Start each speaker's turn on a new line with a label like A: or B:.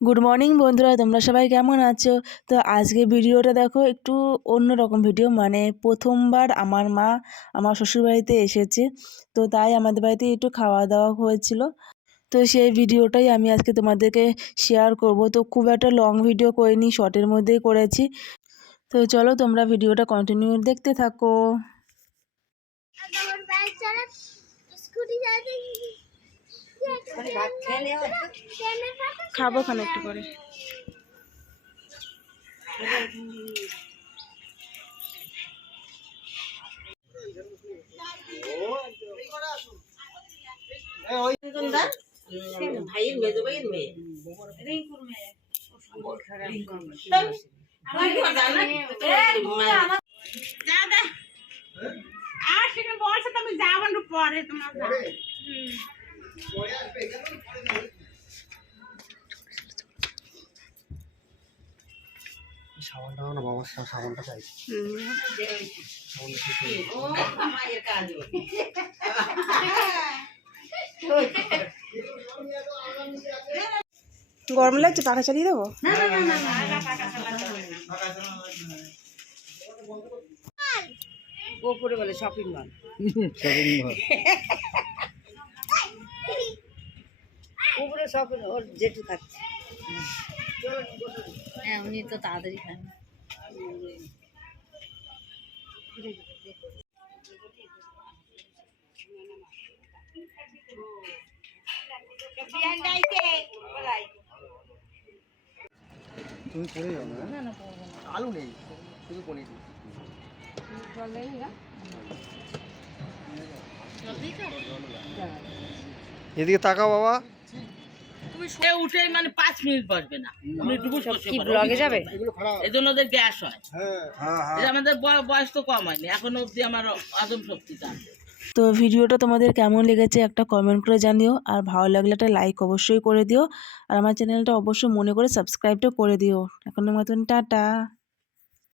A: Good morning বন্ধুরা, তোমরা সবাই কেমন আছো? তো আজকে ভিডিওটা দেখো একটু অন্যরকম ভিডিও মানে প্রথমবার আমার মা আমার শ্বশুরবাড়িতে এসেছে। তো তাই আমাদের বাড়িতে একটু খাওয়া দাওয়া হয়েছিল। তো সেই ভিডিওটাই আমি আজকে তোমাদেরকে শেয়ার করব। তো খুব একটা লং ভিডিও করিনি শর্টের মধ্যেই করেছি। তো চলো তোমরা ভিডিওটা কন্টিনিউ দেখতে থাকো
B: আমার বাইক চালা স্কুটি চালাতে
A: খাব খান একটু করে
C: ভাইয়ের মেজো ভাইয়ের মেয়ে
D: দাদা আর সেটা বলছে তুমি যাব পরে তোমার
E: সাবানটা না বাবার সাবানটা চাইছি
C: ও মায়ের কাজ
A: গরম লাগছে পাখা চালিয়ে দেবো?
C: ওপরে বলে শপিং মল উপরে শপিং ওর জেঠু খাচ্ছে
F: হ্যাঁ উনি তো তাড়াতাড়ি খান।
E: তুমি পড়ে যাও না? আলু নেই শুধু পনির। এদিকে তাকাও বাবা।
D: সে উঠে মানে পাঁচ মিনিট বসবে না।
F: ব্লগে যাবে?
D: এই জন্য ওদের গ্যাস হয়।
E: হ্যাঁ। হ্যাঁ
D: এই যে আমাদের বয়স তো কম হয়নি এখন অবধি আমার আদম শক্তিটা আছে
A: তো ভিডিওটা তোমাদের কেমন লেগেছে একটা কমেন্ট করে জানিও আর ভালো লাগলে একটা লাইক অবশ্যই করে দিও আর আমার চ্যানেলটা অবশ্যই মনে করে সাবস্ক্রাইবটা করে দিও। এখনের মতন টাটা।